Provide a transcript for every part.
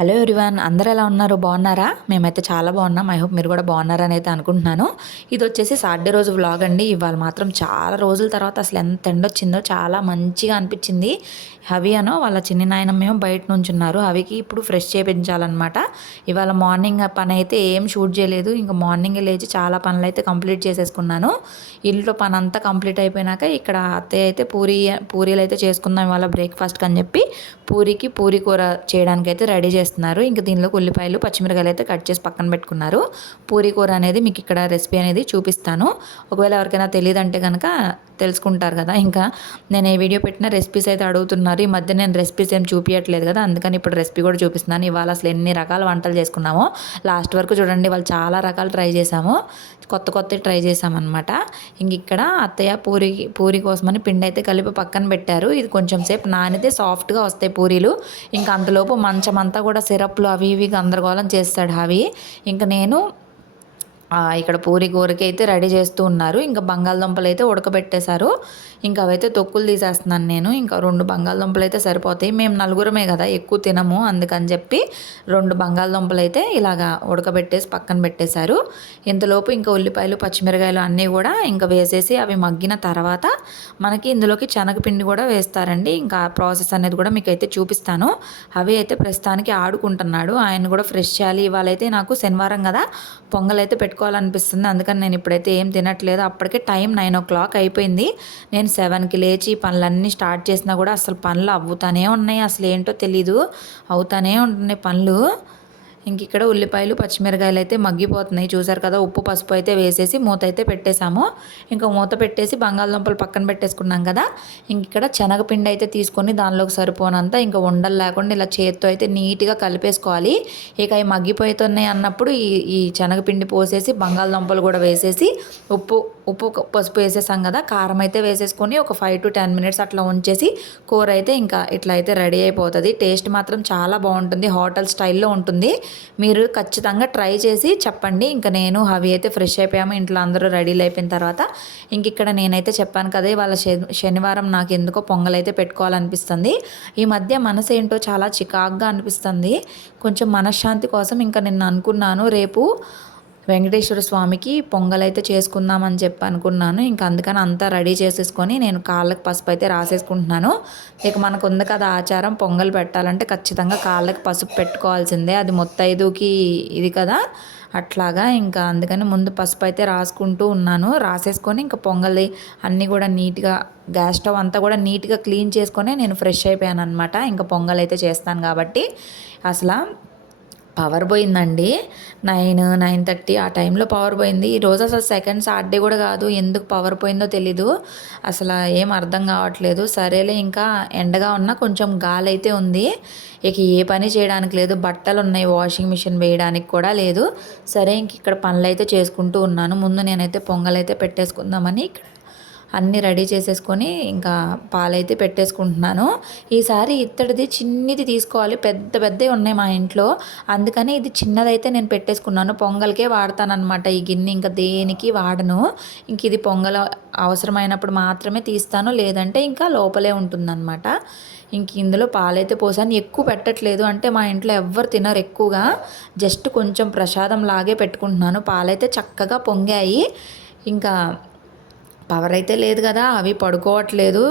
Hello everyone, అందరూ ఎలా ఉన్నారు? బాగున్నారా? మేమైతే చాలా బాగున్నాం. ఐ హోప్ మీరు కూడా బాగున్నారని అయితే అనుకుంటున్నాను. ఇది వచ్చేసి సాటర్డే రోజు వ్లాగ్ అండి. ఇవాళ మాత్రం చాలా రోజుల తర్వాత అసలు ఎంత ఎండొచ్చిందో చాలా మంచిగా అనిపించింది. హవి అనో వాళ్ళ చిన్ని నాయనమ్మేమో బయట నుంచి ఉన్నారు. హవికి ఇప్పుడు ఫ్రెష్ చేయించాలన్నమాట. ఇవాళ మార్నింగ్ పని అయితే ఏం షూట్ చేయలేదు. ఇంకా మార్నింగ్ లేచి చాలా పనులు అయితే కంప్లీట్ చేసేసుకున్నాను. ఇంట్లో పని అంతా కంప్లీట్ అయిపోయినాక ఇక్కడ అత్తయ్య అయితే పూరీలు అయితే చేసుకుందాం ఇవాళ బ్రేక్ఫాస్ట్కి అని చెప్పి పూరీ కూర చేయడానికి అయితే రెడీ చేస్తున్నారు. ఇంకా దీనిలోకి ఉల్లిపాయలు పచ్చిమిరకాయలు అయితే కట్ చేసి పక్కన పెట్టుకున్నారు. పూరీ కూర అనేది మీకు ఇక్కడ రెసిపీ అనేది చూపిస్తాను. ఒకవేళ ఎవరికైనా తెలియదంటే కనుక తెలుసుకుంటారు కదా. ఇంకా నేను ఏ వీడియో పెట్టినా రెసిపీస్ అయితే అడుగుతున్నారు. ఈ మధ్య నేను రెసిపీస్ ఏం చూపించట్లేదు కదా, అందుకని ఇప్పుడు రెసిపీ కూడా చూపిస్తున్నాను. ఇవాళ అసలు ఎన్ని రకాల వంటలు చేసుకున్నామో లాస్ట్ వరకు చూడండి. వాళ్ళు చాలా రకాలు ట్రై చేసాము, కొత్త ట్రై చేసామన్నమాట. ఇంక ఇక్కడ అత్తయ్య పూరి కోసమని పిండి అయితే కలిపి పక్కన పెట్టారు. ఇది కొంచెం సేపు నానితే సాఫ్ట్గా వస్తాయి పూరీలు. ఇంకా అంతలోపు మంచం అంతా కూడా సిరప్లు అవి ఇవి గందరగోళం చేస్తాడు అవి. ఇంకా నేను ఇక్కడ పూరి కూరకి అయితే రెడీ చేస్తూ ఉన్నారు. ఇంకా బంగాళదుంపలు అయితే ఉడకబెట్టేశారు. ఇంకా అవైతే తొక్కులు తీసేస్తున్నాను నేను. ఇంకా 2 బంగాళదుంపలు అయితే సరిపోతాయి. మేము నలుగురమే కదా, ఎక్కువ తినము, అందుకని చెప్పి 2 బంగాళదుంపలు అయితే ఇలాగా ఉడకబెట్టేసి పక్కన పెట్టేశారు. ఇంతలోపు ఇంకా ఉల్లిపాయలు పచ్చిమిరకాయలు అన్నీ కూడా ఇంకా వేసేసి అవి మగ్గిన తర్వాత మనకి ఇందులోకి శనగపిండి కూడా వేస్తారండి. ఇంకా ప్రాసెస్ అనేది కూడా మీకు అయితే చూపిస్తాను. అవి అయితే ప్రస్తుతానికి ఆడుకుంటున్నాడు. ఆయన కూడా ఫ్రెష్ చేయాలి. ఇవాళ అయితే నాకు శనివారం కదా, పొంగల్ అయితే పెట్టుకోవాలనిపిస్తుంది. అందుకని నేను ఇప్పుడైతే ఏం తినట్లేదు. అప్పటికే టైం 9 o'clock అయిపోయింది. నేను 7కి లేచి పనులన్నీ స్టార్ట్ చేసినా కూడా అసలు పనులు అవ్వుతానే ఉన్నాయి. అసలు ఏంటో తెలీదు, అవుతానే ఉంటున్నాయి పనులు. ఇంక ఇక్కడ ఉల్లిపాయలు పచ్చిమిరకాయలు అయితే మగ్గిపోతున్నాయి. చూసారు కదా, ఉప్పు పసుపు అయితే వేసేసి మూత అయితే పెట్టేశాము. ఇంకా మూత పెట్టేసి బంగాళదుంపలు పక్కన పెట్టేసుకున్నాం కదా. ఇంక ఇక్కడ శనగపిండి అయితే తీసుకొని దానిలోకి సరిపోనంత ఇంకా ఉండలు లేకుండా ఇలా చేత్తో అయితే నీట్గా కలిపేసుకోవాలి. ఇక అవి మగ్గిపోతున్నాయి అన్నప్పుడు ఈ శనగపిండి పోసేసి బంగాళదుంపలు కూడా వేసేసి ఉప్పు పసుపు వేసేసాం కదా, కారం అయితే వేసేసుకొని ఒక 5 to 10 minutes అట్లా ఉంచేసి కూర అయితే ఇంకా ఇట్లా అయితే రెడీ అయిపోతుంది. టేస్ట్ మాత్రం చాలా బాగుంటుంది, హోటల్ స్టైల్లో ఉంటుంది. మీరు ఖచ్చితంగా ట్రై చేసి చెప్పండి. ఇంకా నేను హవి అయితే ఫ్రెష్ అయిపోయాము. ఇంట్లో అందరూ రెడీలు అయిపోయిన తర్వాత ఇంక ఇక్కడ నేనైతే చెప్పాను కదా, వాళ్ళ శనివారం నాకు ఎందుకో పొంగల్ అయితే పెట్టుకోవాలనిపిస్తుంది. ఈ మధ్య మనసు ఏంటో చాలా చికాగ్గా అనిపిస్తుంది. కొంచెం మనశ్శాంతి కోసం ఇంకా నేను అనుకున్నాను రేపు వెంకటేశ్వర స్వామికి పొంగల్ అయితే చేసుకుందామని చెప్పి అనుకున్నాను. ఇంకా అందుకని అంతా రెడీ చేసేసుకొని నేను కాళ్ళకి పసుపు అయితే రాసేసుకుంటున్నాను. ఇక మనకు ఉంది కదా ఆచారం, పొంగల్ పెట్టాలంటే ఖచ్చితంగా కాళ్ళకి పసుపు పెట్టుకోవాల్సిందే. అది మొత్తైదుకి ఇది కదా, అట్లాగా. ఇంకా అందుకని ముందు పసుపు అయితే రాసుకుంటూ ఉన్నాను. రాసేసుకొని ఇంకా పొంగలి అన్నీ కూడా నీట్గా గ్యాస్ స్టవ్ అంతా కూడా నీట్గా క్లీన్ చేసుకొని నేను ఫ్రెష్ అయిపోయాను అనమాట. ఇంకా పొంగల్ అయితే చేస్తాను కాబట్టి. అసలు పవర్ పోయిందండి. 9-9:30 ఆ టైంలో పవర్ పోయింది. ఈరోజు అసలు సెకండ్ సాటర్డే కూడా కాదు, ఎందుకు పవర్ పోయిందో తెలీదు. అసలు ఏం అర్థం కావట్లేదు. సరేలే, ఇంకా ఎండగా ఉన్నా కొంచెం గాలి అయితే ఉంది. ఇక ఏ పని చేయడానికి లేదు. బట్టలు ఉన్నాయి, వాషింగ్ మిషన్ వేయడానికి కూడా లేదు. సరే, ఇంక ఇక్కడ పనులు అయితే చేసుకుంటూ ఉన్నాను. ముందు నేనైతే పొంగల్ అయితే పెట్టేసుకుందామని ఇక్కడ అన్నీ రెడీ చేసేసుకొని ఇంకా పాలైతే పెట్టేసుకుంటున్నాను. ఈసారి ఇత్తడిది చిన్నది తీసుకోవాలి, పెద్దవి ఉన్నాయి మా ఇంట్లో. అందుకని ఇది చిన్నదైతే నేను పెట్టేసుకున్నాను. పొంగల్కే వాడతానన్నమాట ఈ గిన్నె, ఇంకా దేనికి వాడను. ఇంక ఇది పొంగల్ అవసరమైనప్పుడు మాత్రమే తీస్తాను, లేదంటే ఇంకా లోపలే ఉంటుందన్నమాట. ఇంక ఇందులో పాలైతే పోసాను. ఎక్కువ పెట్టట్లేదు, అంటే మా ఇంట్లో ఎవ్వరు తినరు ఎక్కువగా, జస్ట్ కొంచెం ప్రసాదం లాగే పెట్టుకుంటున్నాను. పాలైతే చక్కగా పొంగాయి. ఇంకా పవర్ అయితే లేదు కదా, అవి పడుకోవట్లేదు.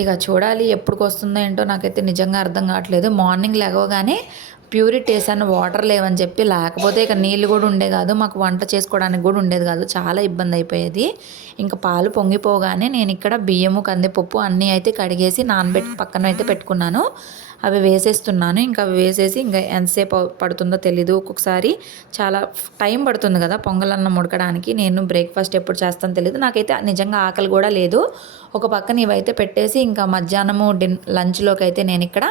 ఇక చూడాలి ఎప్పటికి వస్తుందో ఏంటో, నాకైతే నిజంగా అర్థం కావట్లేదు. మార్నింగ్ లేవగానే ప్యూరిటీ వేసాను, వాటర్ లేవని చెప్పి. లేకపోతే ఇక నీళ్ళు కూడా ఉండే కాదు, మాకు వంట చేసుకోవడానికి కూడా ఉండేది కాదు, చాలా ఇబ్బంది అయిపోయేది. ఇంకా పాలు పొంగిపోగానే నేను ఇక్కడ బియ్యము కందిపప్పు అన్నీ అయితే కడిగేసి నానబెట్టి పక్కన అయితే పెట్టుకున్నాను. అవి వేసేస్తున్నాను. ఇంకా అవి వేసేసి ఇంకా ఎంతసేపు పడుతుందో తెలీదు. ఒక్కొక్కసారి చాలా టైం పడుతుంది కదా పొంగలన్నం ఉడకడానికి. నేను బ్రేక్ఫాస్ట్ ఎప్పుడు చేస్తానో తెలీదు. నాకైతే నిజంగా ఆకలి కూడా లేదు. ఒక పక్కన ఇవైతే పెట్టేసి ఇంకా మధ్యాహ్నము లంచ్లోకి అయితే నేను ఇక్కడ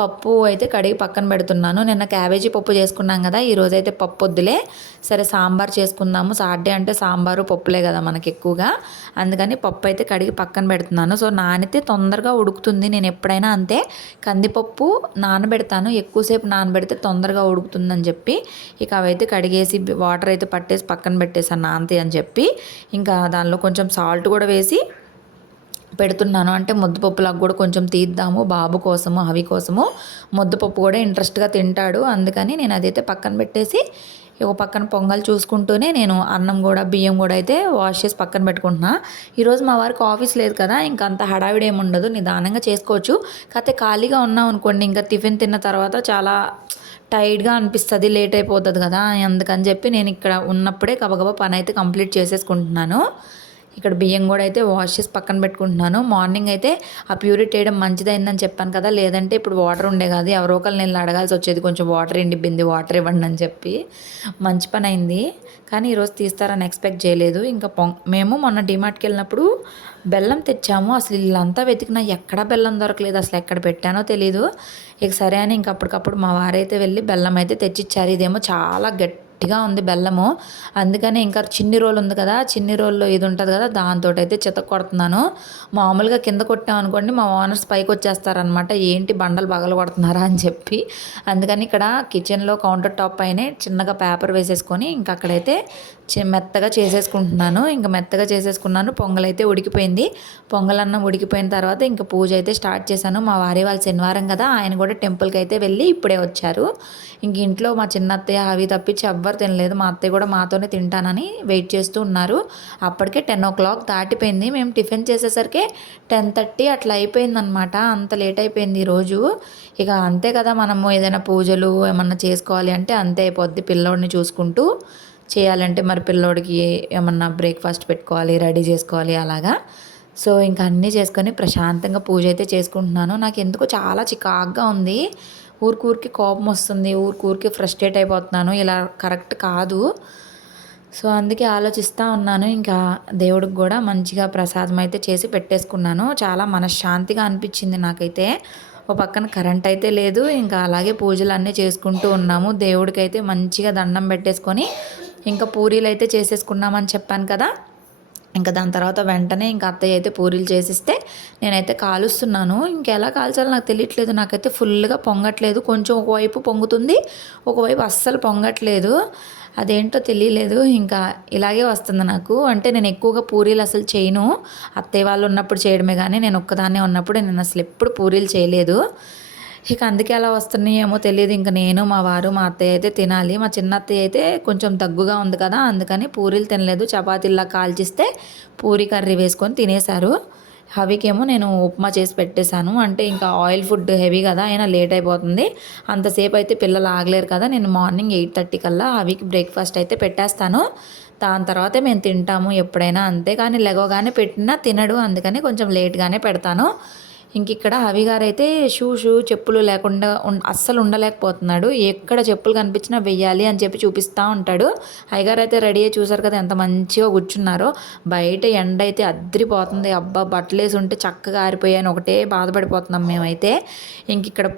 పప్పు అయితే కడిగి పక్కన పెడుతున్నాను. నిన్న క్యాబేజీ పప్పు చేసుకున్నాం కదా, ఈరోజు అయితే పప్పు వద్దులే, సరే సాంబార్ చేసుకుందాము. సాటర్డే అంటే సాంబారు పప్పులే కదా మనకి ఎక్కువగా, అందుకని పప్పు అయితే కడిగి పక్కన పెడుతున్నాను. సో నానితే తొందరగా ఉడుకుతుంది. నేను ఎప్పుడైనా అంతే, కందిపప్పు నానబెడతాను, ఎక్కువసేపు నానబెడితే తొందరగా ఉడుకుతుందని చెప్పి ఇక అవైతే కడిగేసి వాటర్ అయితే పట్టేసి పక్కన పెట్టేసాను నానతాయి అని చెప్పి. ఇంకా దానిలో కొంచెం సాల్ట్ కూడా వేసి పెడుతున్నాను. అంటే ముద్దపప్పులాగా కూడా కొంచెం తీద్దాము బాబు కోసము, హవి కోసము. ముద్దపప్పు కూడా ఇంట్రెస్ట్‌గా తింటాడు. అందుకని నేను అదైతే పక్కన పెట్టేసి ఒక పక్కన పొంగల్ చూసుకుంటూనే నేను అన్నం కూడా, బియ్యం కూడా అయితే వాష్ చేసి పక్కన పెట్టుకుంటున్నా. ఈరోజు మా వారికి ఆఫీస్ లేదు కదా, ఇంక అంత హడావిడి ఏమి ఉండదు. నిదానంగా చేసుకోవచ్చు. కాకపోతే ఖాళీగా ఉన్నాం అనుకోండి, ఇంకా టిఫిన్ తిన్న తర్వాత చాలా టైర్డ్‌గా అనిపిస్తది. లేట్ అయిపోతది కదా! అందుకని చెప్పి నేను ఇక్కడ ఉన్నప్పుడే గబగబా పనైతే కంప్లీట్ చేసేసుకుంటున్నాను. ఇక్కడ బియ్యం కూడా అయితే వాష్ చేసి పక్కన పెట్టుకుంటున్నాను. మార్నింగ్ అయితే ఆ ప్యూరిట్ వేయడం మంచిదైందని చెప్పాను కదా, లేదంటే ఇప్పుడు వాటర్ ఉండే కాదు, ఎవరో ఒకరిని వెళ్ళి అడగాల్సి వచ్చేది, కొంచెం వాటర్ ఎండి బింది వాటర్ ఇవ్వండి అని చెప్పి. మంచి పని అయింది. కానీ ఈరోజు తీస్తారని ఎక్స్పెక్ట్ చేయలేదు. ఇంకా మేము మొన్న డీమార్ట్కి వెళ్ళినప్పుడు బెల్లం తెచ్చాము. అసలు ఇల్లంతా వెతికినా ఎక్కడా బెల్లం దొరకలేదు. అసలు ఎక్కడ పెట్టానో తెలీదు. ఇక సరే అని ఇంక అప్పటికప్పుడు మా వారైతే వెళ్ళి బెల్లం అయితే తెచ్చిచ్చారు. ఇదేమో చాలా గట్టిగా ఉంది బెల్లము. అందుకని ఇంకా చిన్ని రోలు ఉంది కదా, చిన్ని రోల్లో ఇది ఉంటుంది కదా, దాంతో అయితే చితక కొడుతున్నాను. మామూలుగా కింద కొట్టామనుకోండి మా ఓనర్స్ పైకి వచ్చేస్తారనమాట, ఏంటి బండలు పగల కొడుతున్నారా అని చెప్పి. అందుకని ఇక్కడ కిచెన్లో కౌంటర్ టాప్ పైనే చిన్నగా పేపర్ వేసేసుకొని ఇంక అక్కడైతే మెత్తగా చేసేసుకుంటున్నాను. ఇంకా మెత్తగా చేసేసుకున్నాను. పొంగల్ అయితే ఉడికిపోయింది. పొంగలన్నం ఉడికిపోయిన తర్వాత ఇంకా పూజ అయితే స్టార్ట్ చేశాను. మా వారి వాళ్ళు శనివారం కదా, ఆయన కూడా టెంపుల్కి అయితే వెళ్ళి ఇప్పుడే వచ్చారు. ఇంక ఇంట్లో మా చిన్న అత్తయ్య అవి తప్పించి ఎవ్వరు తినలేదు. మా అత్తయ్య కూడా మాతోనే తింటానని వెయిట్ చేస్తూ ఉన్నారు. అప్పటికే 10 o'clock దాటిపోయింది. మేము టిఫిన్ చేసేసరికి 10:30 అట్లా అయిపోయిందనమాట. అంత లేట్ అయిపోయింది ఈరోజు. ఇక అంతే కదా, మనము ఏదైనా పూజలు ఏమన్నా చేసుకోవాలి అంటే అంతే అయిపోద్ది. పిల్లోడిని చూసుకుంటూ చేయాలంటే మరి పిల్లోడికి ఏమన్నా బ్రేక్ఫాస్ట్ పెట్టుకోవాలి, రెడీ చేసుకోవాలి అలాగా. సో ఇంకా అన్నీ చేసుకొని ప్రశాంతంగా పూజ అయితే చేసుకుంటున్నాను. నాకు ఎందుకో చాలా చికాగ్గా ఉంది. ఊరికి కోపం వస్తుంది, ఊరికి ఫ్రస్ట్రేట్ అయిపోతున్నాను. ఇలా కరెక్ట్ కాదు. సో అందుకే ఆలోచిస్తూ ఉన్నాను. ఇంకా దేవుడికి కూడా మంచిగా ప్రసాదం అయితే చేసి పెట్టేసుకున్నాను. చాలా మనశ్శాంతిగా అనిపించింది నాకైతే. ఓ పక్కన కరెంట్ అయితే లేదు. ఇంకా అలాగే పూజలు అన్నీ చేసుకుంటూ ఉన్నాము. దేవుడికైతే మంచిగా దండం పెట్టేసుకొని ఇంకా పూరీలు అయితే చేసేసుకున్నామని చెప్పాను కదా. ఇంకా దాని తర్వాత వెంటనే ఇంకా అత్తయ్య అయితే పూరీలు చేసిస్తే నేనైతే కాలుస్తున్నాను. ఇంకెలా కాల్చాలో నాకు తెలియట్లేదు. నాకైతే ఫుల్గా పొంగట్లేదు. కొంచెం ఒకవైపు పొంగుతుంది, ఒకవైపు అస్సలు పొంగట్లేదు. అదేంటో తెలియలేదు. ఇంకా ఇలాగే వస్తుంది నాకు. అంటే నేను ఎక్కువగా పూరీలు అసలు చేయను. అత్తయ్య వాళ్ళు ఉన్నప్పుడు చేయడమే కానీ నేను ఒక్కదాన్నే ఉన్నప్పుడు నేను అసలు ఎప్పుడు పూరీలు చేయలేదు. ఇక అందుకే అలా వస్తున్నాయేమో తెలియదు. ఇంక నేను, మా వారు, మా అత్తయ్య అయితే తినాలి. మా చిన్న అత్తయ్య అయితే కొంచెం దగ్గుగా ఉంది కదా, అందుకని పూరీలు తినలేదు. చపాతీల్లా కాల్చిస్తే పూరీ కర్రీ వేసుకొని తినేశారు. హవికేమో నేను ఉప్మా చేసి పెట్టేశాను. అంటే ఇంకా ఆయిల్ ఫుడ్ హెవీ కదా, అయినా లేట్ అయిపోతుంది. అంతసేపు అయితే పిల్లలు ఆగలేరు కదా. నేను మార్నింగ్ 8:30 కల్లా హవికి బ్రేక్ఫాస్ట్ అయితే పెట్టేస్తాను. దాని తర్వాతే మేము తింటాము ఎప్పుడైనా, అంతే. కానీ లెగవగానే పెట్టినా తినడు, అందుకని కొంచెం లేట్గానే పెడతాను. ఇంక ఇక్కడ హవి గారైతే చెప్పులు లేకుండా అస్సలు ఉండలేకపోతున్నాడు. ఎక్కడ చెప్పులు కనిపించినా వెయ్యాలి అని చెప్పి చూపిస్తూ ఉంటాడు. అయ్యగారు అయితే రెడీ అయ్యి చూసారు కదా ఎంత మంచిగా కూర్చున్నారో. బయట ఎండ అయితే అద్రిపోతుంది. అబ్బా, బట్టలు వేసి ఉంటే చక్కగా ఆరిపోయాయని ఒకటే బాధపడిపోతున్నాం మేమైతే. ఇంక ఇక్కడ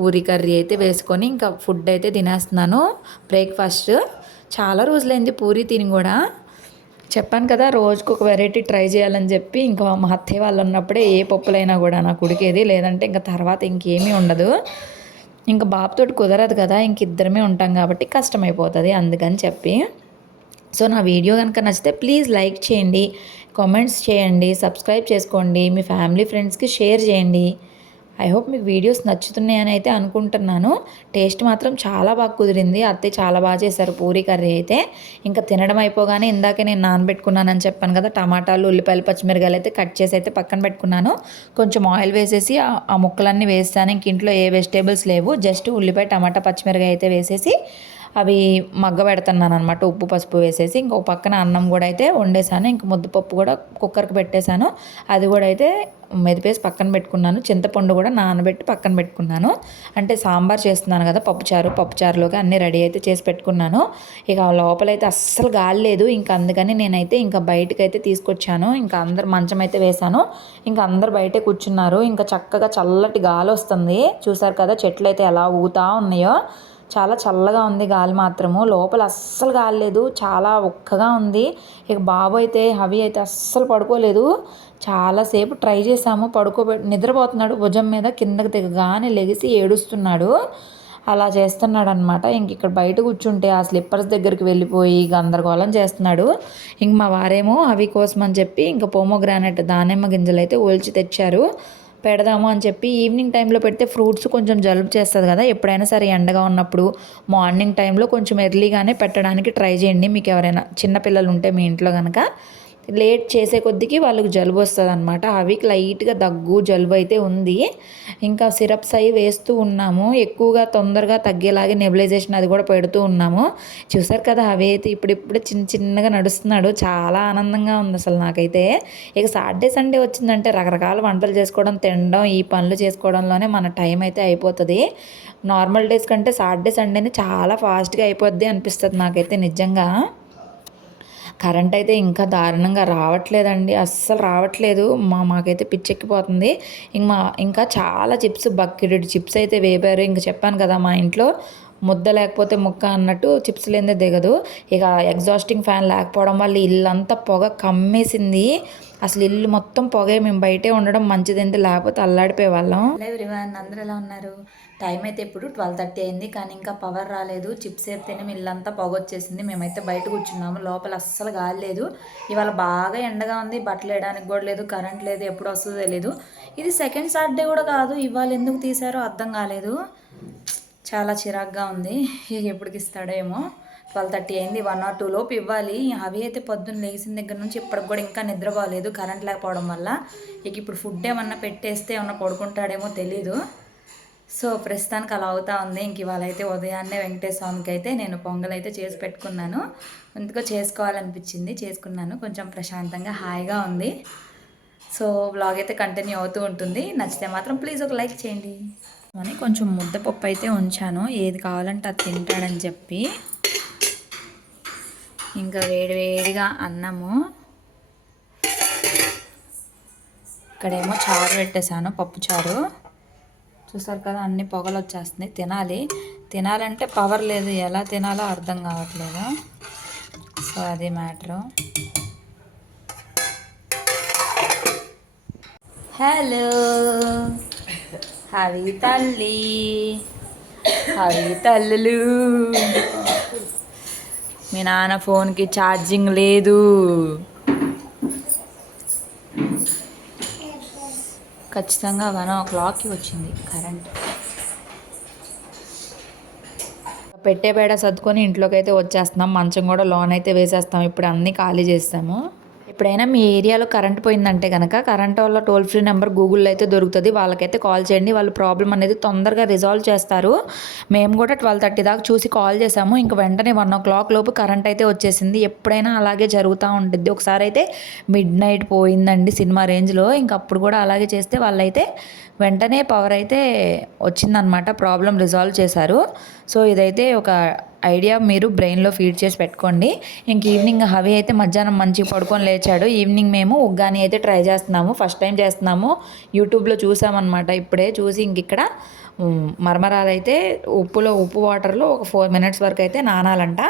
పూరీ కర్రీ అయితే వేసుకొని ఇంకా ఫుడ్ అయితే తినేస్తున్నాను. బ్రేక్ఫాస్ట్ చాలా రోజులైంది పూరీ తిని కూడా. చెప్పాను కదా, రోజుకు ఒక వెరైటీ ట్రై చేయాలని చెప్పి. ఇంకా మా అత్తయ్య వాళ్ళు ఉన్నప్పుడే ఏ పప్పులైనా కూడా నాకు ఉడికేది, లేదంటే ఇంకా తర్వాత ఇంకేమీ ఉండదు. ఇంకా బాబుతోటి కుదరదు కదా, ఇంక ఇద్దరమే ఉంటాం కాబట్టి కష్టమైపోతుంది, అందుకని చెప్పి. సో నా వీడియో కనుక నచ్చితే ప్లీజ్ లైక్ చేయండి, కామెంట్స్ చేయండి, సబ్స్క్రైబ్ చేసుకోండి, మీ ఫ్యామిలీ ఫ్రెండ్స్కి షేర్ చేయండి. ఐ హోప్ మీకు వీడియోస్ నచ్చుతున్నాయని అయితే అనుకుంటున్నాను. టేస్ట్ మాత్రం చాలా బాగా కుదిరింది. అత్తయ్య చాలా బాగా చేశారు పూరీ కర్రీ అయితే. ఇంకా తినడం అయిపోగానే ఇందాకే నేను నానబెట్టుకున్నానని చెప్పాను కదా, టమాటాలు, ఉల్లిపాయలు, పచ్చిమిరకాయలు అయితే కట్ చేసి అయితే పక్కన పెట్టుకున్నాను. కొంచెం ఆయిల్ వేసేసి ఆ ముక్కలన్నీ వేస్తాను. ఇంక ఇంట్లో ఏ వెజిటేబుల్స్ లేవు, జస్ట్ ఉల్లిపాయ, టమాటా, పచ్చిమిరకాయ అయితే వేసేసి అవి మగ్గ పెడుతున్నాను అనమాట, ఉప్పు పసుపు వేసేసి. ఇంకొక పక్కన అన్నం కూడా అయితే వండేసాను. ఇంక ముద్దపప్పు కూడా కుక్కర్కి పెట్టేశాను. అది కూడా అయితే మెదిపేసి పక్కన పెట్టుకున్నాను. చింతపండు కూడా నానబెట్టి పక్కన పెట్టుకున్నాను. అంటే సాంబార్ చేస్తున్నాను కదా, పప్పుచారులోకి అన్నీ రెడీ అయితే చేసి పెట్టుకున్నాను. ఇక లోపలైతే అస్సలు గాలి లేదు. ఇంకా అందుకని నేనైతే ఇంకా బయటకైతే తీసుకొచ్చాను. ఇంకా అందరు మంచం అయితే వేశాను. ఇంకా అందరు బయటే కూర్చున్నారు. ఇంకా చక్కగా చల్లటి గాలి వస్తుంది. చూసారు కదా చెట్లు అయితే ఎలా ఊగుతూ ఉన్నాయో. చాలా చల్లగా ఉంది గాలి మాత్రము. లోపల అస్సలు గాలి లేదు, చాలా ఉక్కగా ఉంది. ఇక బాబు అయితే, హవి అయితే అస్సలు పడుకోలేదు. చాలాసేపు ట్రై చేసాము, నిద్రపోతున్నాడు భుజం మీద. కిందకి దిగగానే లెగిసి ఏడుస్తున్నాడు. అలా చేస్తున్నాడు అనమాట. ఇంక ఇక్కడ బయట కూర్చుంటే ఆ స్లిప్పర్స్ దగ్గరికి వెళ్ళిపోయి గందరగోళం చేస్తున్నాడు. ఇంక మా వారేమో అవి కోసం అని చెప్పి ఇంకా పోమోగ్రానైట్ దానిమ్మ గింజలు అయితే ఒలిచి తెచ్చారు. పెడదాము అని చెప్పి ఈవినింగ్ టైంలో పెడితే ఫ్రూట్స్ కొంచెం జలుబు చేస్తుంది కదా, ఎప్పుడైనా సరే ఎండగా ఉన్నప్పుడు మార్నింగ్ టైంలో కొంచెం ఎర్లీగానే పెట్టడానికి ట్రై చేయండి. మీకు ఎవరైనా చిన్నపిల్లలు ఉంటే మీ ఇంట్లో కనుక లేట్ చేసే కొద్దికి వాళ్ళకి జలుబు వస్తుంది అనమాట. అవికి లైట్గా దగ్గు జలుబు అయితే ఉంది. ఇంకా సిరప్స్ అవి వేస్తూ ఉన్నాము, ఎక్కువగా తొందరగా తగ్గేలాగే నెబులైజేషన్ అది కూడా పెడుతూ ఉన్నాము. చూసారు కదా అవి అయితే ఇప్పుడిప్పుడు చిన్నగా నడుస్తున్నాడు. చాలా ఆనందంగా ఉంది అసలు నాకైతే. ఇక సాటర్డే సండే వచ్చిందంటే రకరకాల వంటలు చేసుకోవడం, తినడం, ఈ పనులు చేసుకోవడంలోనే మన టైం అయితే అయిపోతుంది. నార్మల్ డేస్ కంటే సాటర్డే సండేనే చాలా ఫాస్ట్గా అయిపోద్ది అనిపిస్తుంది నాకైతే నిజంగా. కరెంట్ అయితే ఇంకా దారుణంగా రావట్లేదండి, అస్సలు రావట్లేదు. మాకైతే పిచ్చెక్కిపోతుంది. ఇంకా చాలా చిప్స్, బకెట్ చిప్స్ అయితే వేపారు. ఇంక చెప్పాను కదా మా ఇంట్లో ముద్ద లేకపోతే ముక్క అన్నట్టు చిప్స్ లేనిదే దిగదు. ఇక ఎగ్జాస్టింగ్ ఫ్యాన్ లేకపోవడం వల్ల ఇల్లంతా పొగ కమ్మేసింది. అసలు ఇల్లు మొత్తం పొగే. మేము బయటే ఉండడం మంచిదండి, లేకపోతే అల్లాడిపోయే వాళ్ళం. ఎవ్రీవన్, అందరూ ఎలా ఉన్నారు? టైం అయితే ఇప్పుడు 12:30 అయింది, కానీ ఇంకా పవర్ రాలేదు. చిప్స్ వేస్తేనే ఇల్లంతా పొగ వచ్చేసింది. మేమైతే బయట కూర్చున్నాము, లోపల అస్సలు గాలి లేదు. ఇవాళ బాగా ఎండగా ఉంది, బట్టలు వేయడానికి కూడా లేదు, కరెంట్ లేదు, ఎప్పుడు వస్తుందో తెలీదు. ఇది సెకండ్ సాటర్డే కూడా కాదు, ఇవాళ ఎందుకు తీసారో అర్థం కాలేదు. చాలా చిరాగ్గా ఉంది. ఇక ఎప్పటికి ఇస్తాడో ఏమో. 12:30 అయింది, 1 or 2 లోపు ఇవ్వాలి. అవి అయితే పొద్దున్న లేచిన దగ్గర నుంచి ఇప్పటికి కూడా ఇంకా నిద్రపోలేదు కరెంట్ లేకపోవడం వల్ల. ఇక ఇప్పుడు ఫుడ్ ఏమన్నా పెట్టేస్తే ఏమన్నా పడుకుంటాడేమో తెలీదు. సో ప్రస్తుతానికి అలా అవుతా ఉంది. ఇంక ఇవాళ అయితే ఉదయాన్నే వెంకటేశ్వర స్వామికి అయితే నేను పొంగల్ అయితే చేసి పెట్టుకున్నాను. ఎందుకో చేసుకోవాలనిపించింది, చేసుకున్నాను. కొంచెం ప్రశాంతంగా హాయిగా ఉంది. సో వ్లాగ్ అయితే కంటిన్యూ అవుతూ ఉంటుంది. నచ్చితే మాత్రం ప్లీజ్ ఒక లైక్ చేయండి అని. కొంచెం ముద్దపప్పు అయితే ఉంచాను, ఏది కావాలంటే అది తింటాడని చెప్పి. ఇంకా వేడివేడిగా అన్నము, ఇక్కడేమో చారు పెట్టేశాను, పప్పు చారు. చూసారు కదా అన్ని పొగలు వచ్చేస్తున్నాయి. తినాలంటే పవర్ లేదు, ఎలా తినాలో అర్థం కావట్లేదు. సో అది మ్యాటరు. హలో హవి తల్లి, హవి తల్లులు. మీ నాన్న ఫోన్కి ఛార్జింగ్ లేదు. ఖచ్చితంగా 1 o'clockకి వచ్చింది కరెంట్. పెట్టే బేడ సర్దుకొని ఇంట్లోకి అయితే వచ్చేస్తున్నాం. మంచం కూడా లోన్ అయితే వేసేస్తాం. ఇప్పుడు అన్నీ ఖాళీ చేస్తాము. ఎప్పుడైనా మీ ఏరియాలో కరెంట్ పోయిందంటే కనుక కరెంట్ వల్ల టోల్ ఫ్రీ నెంబర్ గూగుల్లో అయితే దొరుకుతుంది, వాళ్ళకైతే కాల్ చేయండి. వాళ్ళు ప్రాబ్లం అనేది తొందరగా రిజాల్వ్ చేస్తారు. మేము కూడా 12:30 దాకా చూసి కాల్ చేసాము. ఇంక వెంటనే 1 o'clock లోపు కరెంట్ అయితే వచ్చేసింది. ఎప్పుడైనా అలాగే జరుగుతూ ఉంటుంది. ఒకసారి అయితే మిడ్నైట్ పోయిందండి సినిమా రేంజ్లో. ఇంక అప్పుడు కూడా అలాగే చేస్తే వాళ్ళైతే వెంటనే పవర్ అయితే వచ్చిందనమాట, ప్రాబ్లం రిజాల్వ్ చేశారు. సో ఇదైతే ఒక ఐడియా మీరు బ్రెయిన్లో ఫీడ్ చేసి పెట్టుకోండి. ఇంక ఈవినింగ్ హవి అయితే మధ్యాహ్నం మంచిగా పడుకొని లేచాడు. ఈవినింగ్ మేము ఉగ్గాని అయితే ట్రై చేస్తున్నాము, ఫస్ట్ టైం చేస్తున్నాము. యూట్యూబ్లో చూసామన్నమాట, ఇప్పుడే చూసి ఇంక ఇక్కడ మరమరాలు అయితే ఉప్పు వాటర్లో ఒక 4 minutes వరకు అయితే నానాలంట.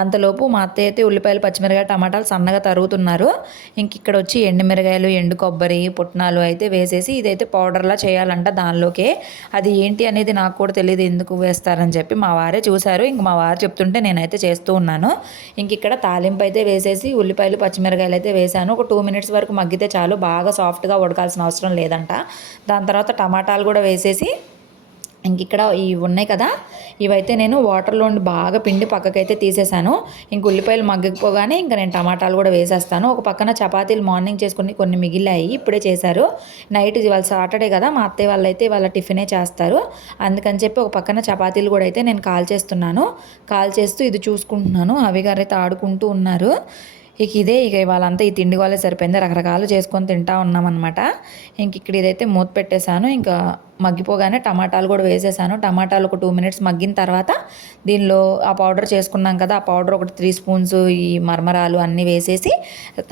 అంతలోపు మా అత్తయ్య అయితే ఉల్లిపాయలు, పచ్చిమిరకాయలు, టమాటాలు సన్నగా తరుగుతున్నారు. ఇంక ఇక్కడ వచ్చి ఎండుమిరకాయలు, ఎండు కొబ్బరి, పుట్నాలు అయితే వేసేసి ఇదైతే పౌడర్లా చేయాలంట దానిలోకే. అది ఏంటి అనేది నాకు కూడా తెలియదు, ఎందుకు వేస్తారని చెప్పి మా వారే చూశారు. ఇంక మా వారు చెప్తుంటే నేనైతే చేస్తూ ఉన్నాను. ఇంక ఇక్కడ తాలింపు అయితే వేసేసి ఉల్లిపాయలు, పచ్చిమిరకాయలు అయితే వేసాను. ఒక 2 minutes వరకు మగ్గితే చాలు, బాగా సాఫ్ట్గా ఉడకాల్సిన అవసరం లేదంట. దాని తర్వాత టమాటాలు కూడా వేసేసి ఇంక ఇక్కడ ఇవి ఉన్నాయి కదా, ఇవైతే నేను వాటర్లో ఉండి బాగా పిండి పక్కకైతే తీసేసాను. ఇంక ఉల్లిపాయలు మగ్గకపోగానే ఇంకా నేను టమాటాలు కూడా వేసేస్తాను. ఒక పక్కన చపాతీలు మార్నింగ్ చేసుకుని కొన్ని మిగిలాయి, ఇప్పుడే చేశారు. నైట్ ఇవాళ సాటర్డే కదా, మా అత్తయ్య వాళ్ళు అయితే వాళ్ళ టిఫినే చేస్తారు. అందుకని చెప్పి ఒక పక్కన చపాతీలు కూడా అయితే నేను కాల్ చేస్తూ ఇది చూసుకుంటున్నాను. అవి గారు అయితే ఆడుకుంటూ ఉన్నారు. ఇక ఇవాళంతా ఈ తిండి వాళ్ళే సరిపోయింది, రకరకాలు చేసుకొని తింటా ఉన్నామన్నమాట. ఇంక ఇక్కడ ఇదైతే మూత పెట్టేశాను. ఇంకా మగ్గిపోగానే టమాటాలు కూడా వేసేసాను. టమాటాలు ఒక 2 minutes మగ్గిన తర్వాత దీనిలో ఆ పౌడర్ చేసుకున్నాం కదా, ఆ పౌడర్ ఒక 3 spoons ఈ మరమరాలు అన్నీ వేసేసి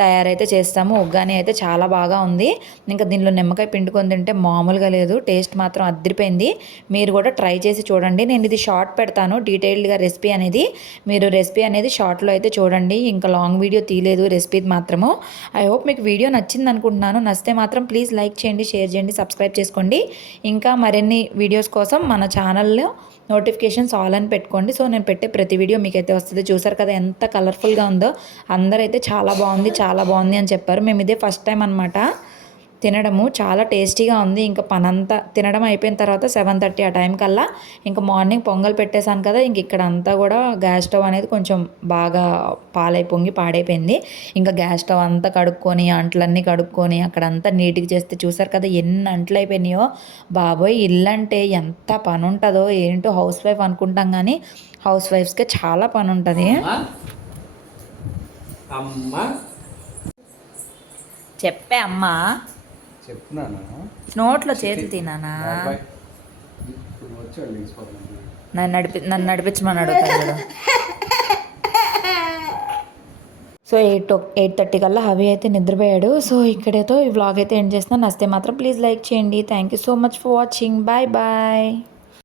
తయారైతే చేస్తాము. ఉగ్గాని అయితే చాలా బాగా ఉంది. ఇంకా దీనిలో నిమ్మకాయ పిండుకొని తింటే మామూలుగా లేదు, టేస్ట్ మాత్రం అదిరిపోయింది. మీరు కూడా ట్రై చేసి చూడండి. నేను ఇది షార్ట్ పెడతాను డీటెయిల్డ్గా రెసిపీ అనేది, మీరు రెసిపీ అనేది షార్ట్లో అయితే చూడండి. ఇంకా లాంగ్ వీడియో తీయలేదు రెసిపీది మాత్రము. ఐ హోప్ మీకు వీడియో నచ్చింది అనుకుంటున్నాను. నచ్చితే మాత్రం ప్లీజ్ లైక్ చేయండి, షేర్ చేయండి, సబ్స్క్రైబ్ చేసుకోండి. ఇంకా మరిన్ని వీడియోస్ కోసం మన ఛానల్లో నోటిఫికేషన్స్ ఆల్ అని పెట్టుకోండి. సో నేను పెట్టే ప్రతి వీడియో మీకైతే వస్తుంది. చూసారు కదా ఎంత కలర్ఫుల్గా ఉందో. అందరైతే చాలా బాగుంది అని చెప్పారు. మేము ఇదే ఫస్ట్ టైం అనమాట తినడము. చాలా టేస్టీగా ఉంది. ఇంకా పనంతా తినడం అయిపోయిన తర్వాత 7:30 ఆ టైం కల్లా ఇంకా మార్నింగ్ పొంగల్ పెట్టేశాను కదా, ఇంక ఇక్కడ అంతా కూడా గ్యాస్ స్టవ్ అనేది కొంచెం బాగా పొంగి పాడైపోయింది. ఇంకా గ్యాస్ స్టవ్ అంతా కడుక్కొని అంట్లన్నీ కడుక్కొని అక్కడంతా నీట్గా చేస్తే చూసారు కదా ఎన్ని అంట్లు అయిపోయినాయో. బాబోయ్, ఇల్లు అంటే ఎంత పని ఉంటుందో ఏంటో. హౌస్ వైఫ్ అనుకుంటాం కానీ హౌస్ వైఫ్స్కే చాలా పని ఉంటుంది. చెప్పే అమ్మా, చెప్తున్నాను. నోట్లో చేతులు తినానా? నన్ను నడిపించమని అడుగుతాడు. సో 8:30 కల్లా హవి అయితే నిద్రపోయాడు. సో ఇక్కడైతే ఈ వ్లాగ్ అయితే ఎండ్ చేస్తున్నాను. నచ్చితే మాత్రం ప్లీజ్ లైక్ చేయండి. Thank you so much for watching. Bye bye.